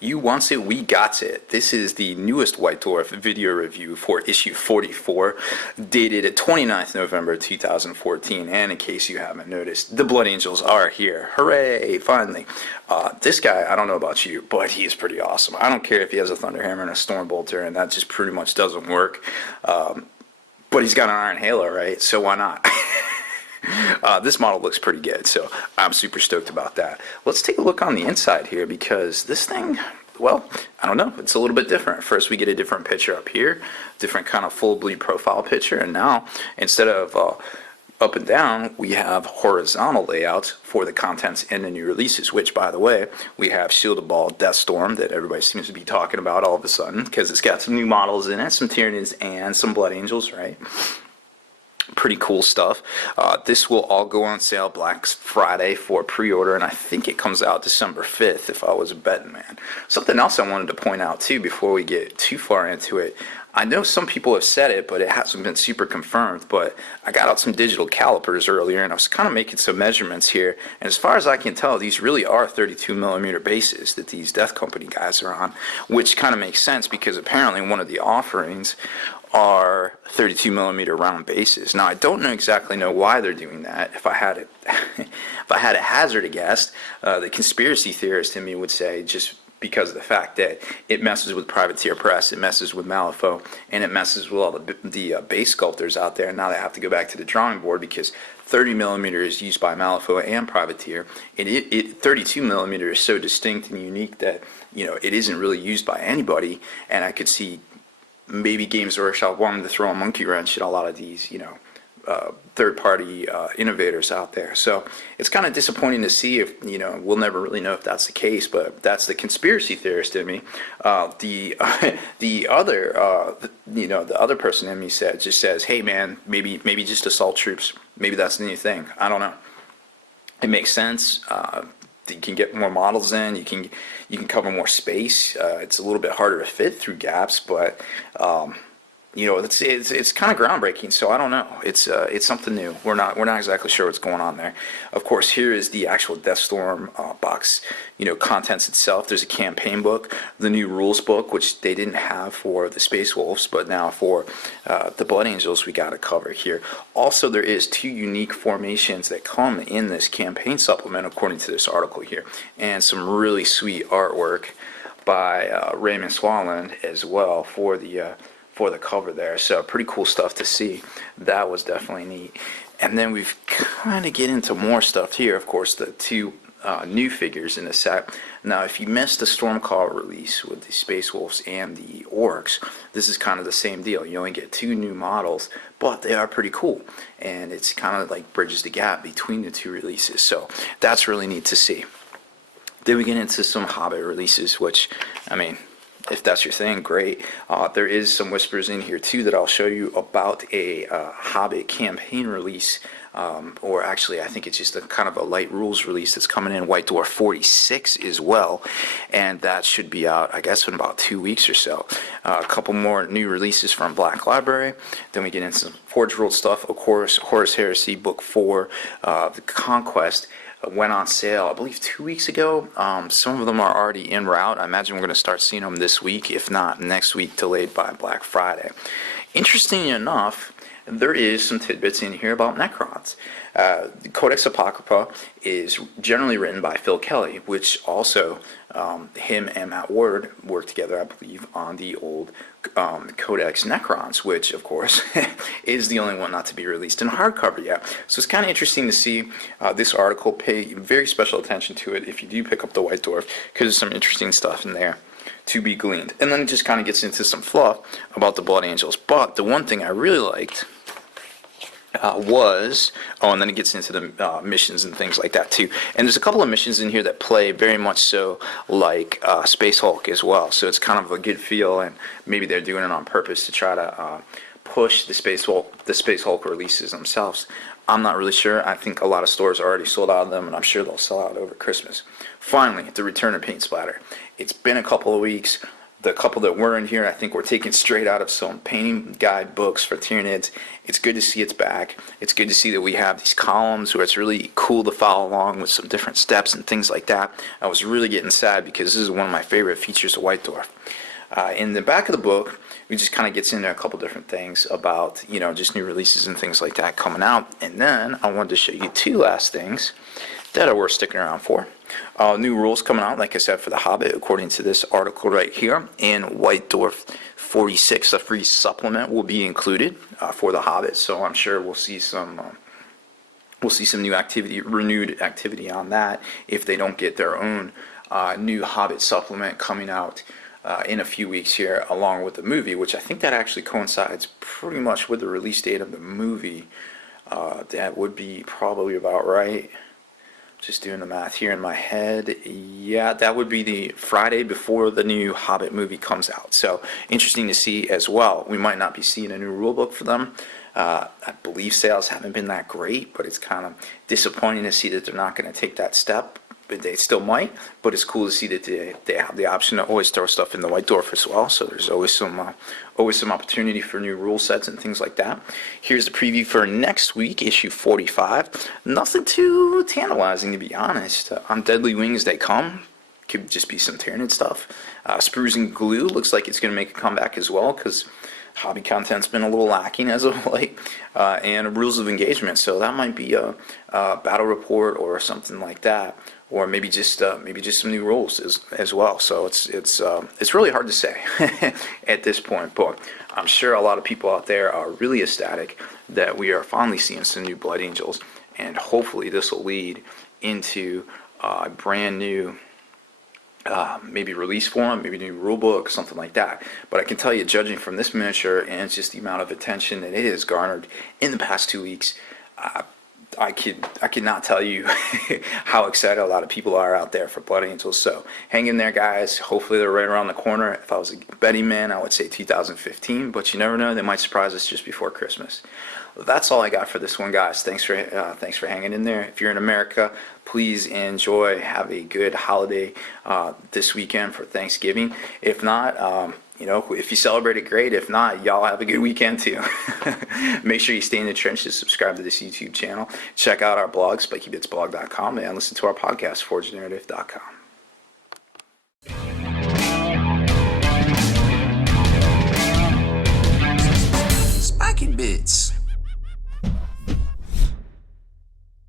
You wants it, we got it. This is the newest White Dwarf video review for issue 44, dated 29th November 2014. And in case you haven't noticed, the Blood Angels are here. Hooray, finally. This guy, I don't know about you, but he is pretty awesome. I don't care if he has a Thunderhammer and a Stormbolter, and that just pretty much doesn't work. But he's got an Iron Halo, right? So why not? This model looks pretty good, so I'm super stoked about that. Let's take a look on the inside here, because this thing, well, I don't know, it's a little bit different. First we get a different picture up here, different kind of full bleed profile picture, and now instead of up and down, we have horizontal layouts for the contents and the new releases, which, by the way, we have Shielded Ball Deathstorm that everybody seems to be talking about all of a sudden, because it's got some new models in it, some Tyranids and some Blood Angels, right? Pretty cool stuff. This will all go on sale Black Friday for pre-order, and I think it comes out December 5th if I was a betting man. Something else I wanted to point out too before we get too far into it. I know some people have said it, but it hasn't been super confirmed, but I got out some digital calipers earlier and I was kind of making some measurements here, and as far as I can tell, these really are 32mm bases that these Death Company guys are on, which kind of makes sense because apparently one of the offerings are 32mm round bases. Now I don't exactly know why they're doing that. If I had it, if I had to hazard a guess, the conspiracy theorist in me would say just because of the fact that it messes with Privateer Press, it messes with Malifaux, and it messes with all the base sculptors out there. And now they have to go back to the drawing board because 30mm is used by Malifaux and Privateer, and 32mm is so distinct and unique that it isn't really used by anybody. And I could see maybe Games Workshop wanting to throw a monkey wrench at a lot of these, third-party innovators out there. So it's kind of disappointing to see if, we'll never really know if that's the case, but that's the conspiracy theorist in me. The other person in me says, hey man, maybe just assault troops. Maybe that's the new thing. I don't know. It makes sense. You can get more models in, you can cover more space. It's a little bit harder to fit through gaps, but it's kind of groundbreaking. So I don't know. It's something new. We're not exactly sure what's going on there. Of course, here is the actual Deathstorm box. Contents itself. There's a campaign book, the new rules book, which they didn't have for the Space Wolves, but now for the Blood Angels we got to cover here. Also, there is 2 unique formations that come in this campaign supplement, according to this article here, and some really sweet artwork by Raymond Swalland as well for the cover there. So pretty cool stuff to see. That was definitely neat. And then we've kind of get into more stuff here. Of course, the 2 new figures in the set. Now, if you missed the Stormcall release with the Space Wolves and the Orcs, this is kind of the same deal. You only get 2 new models, but they are pretty cool, and it's kind of like bridges the gap between the 2 releases. So that's really neat to see. Then we get into some Hobbit releases, which, I mean, if that's your thing, great. There is some whispers in here too that I'll show you about a Hobbit campaign release, or actually I think it's just a kind of a light rules release that's coming in, White Dwarf 46 as well, and that should be out, I guess, in about 2 weeks or so. A couple more new releases from Black Library. Then we get into some Forge World stuff. Of course, Horus Heresy Book 4, The Conquest, went on sale, I believe, 2 weeks ago. Some of them are already en route. I imagine we're going to start seeing them this week, if not next week, delayed by Black Friday. Interesting enough, there is some tidbits in here about Necrons. The Codex Apocrypha is generally written by Phil Kelly, which also him and Matt Ward worked together, I believe, on the old Codex Necrons, which, of course, is the only one not to be released in hardcover yet. So it's kind of interesting to see this article. Pay very special attention to it if you do pick up the White Dwarf, because there's some interesting stuff in there to be gleaned. And then it just kind of gets into some fluff about the Blood Angels. But the one thing I really liked and then it gets into the missions and things like that too. And there's a couple of missions in here that play very much so like Space Hulk as well. So it's kind of a good feel, and maybe they're doing it on purpose to try to push the Space Hulk releases themselves. I'm not really sure. I think a lot of stores are already sold out of them, and I'm sure they'll sell out over Christmas. Finally, the return of Paint Splatter. It's been a couple of weeks. The couple that were in here, I think, were taken straight out of some painting guide books for Tyranids. It's good to see it's back. It's good to see that we have these columns where it's really cool to follow along with some different steps and things like that. I was really getting sad because this is one of my favorite features of White Dwarf. In the back of the book, we just kind of gets into a couple different things about, just new releases and things like that coming out. And then I wanted to show you two last things that are worth sticking around for. New rules coming out, like I said, for The Hobbit, according to this article right here. In White Dwarf 46, a free supplement will be included for The Hobbit. So I'm sure we'll see some new activity, renewed activity on that if they don't get their own new Hobbit supplement coming out in a few weeks here, along with the movie, which I think that actually coincides pretty much with the release date of the movie. That would be probably about right. Just doing the math here in my head. Yeah, that would be the Friday before the new Hobbit movie comes out. So interesting to see as well. We might not be seeing a new rulebook for them. I believe sales haven't been that great, but it's kind of disappointing to see that they're not going to take that step. But they still might, but it's cool to see that they have the option to always throw stuff in the White Dwarf as well. So there's always some opportunity for new rule sets and things like that. Here's the preview for next week, issue 45. Nothing too tantalizing, to be honest. On Deadly Wings They Come. Could just be some Tyranid stuff. Sprues and Glue looks like it's going to make a comeback as well, because hobby content's been a little lacking as of late, and Rules of Engagement. So that might be a battle report or something like that, or maybe just some new rules as well. So it's really hard to say at this point, but I'm sure a lot of people out there are really ecstatic that we are finally seeing some new Blood Angels, and hopefully this will lead into a brand new maybe release form, maybe new rule book, something like that. But I can tell you, judging from this miniature and just the amount of attention that it has garnered in the past 2 weeks, I could not tell you how excited a lot of people are out there for Blood Angels. So hang in there, guys. Hopefully they're right around the corner. If I was a betting man, I would say 2015, but you never know. They might surprise us just before Christmas. That's all I got for this one, guys. Thanks for hanging in there. If you're in America, please enjoy. Have a good holiday this weekend for Thanksgiving. If not, if you celebrate it, great. If not, y'all have a good weekend too. Make sure you stay in the trenches. Subscribe to this YouTube channel. Check out our blog, SpikeyBitsblog.com, and listen to our podcast, ForgeNarrative.com.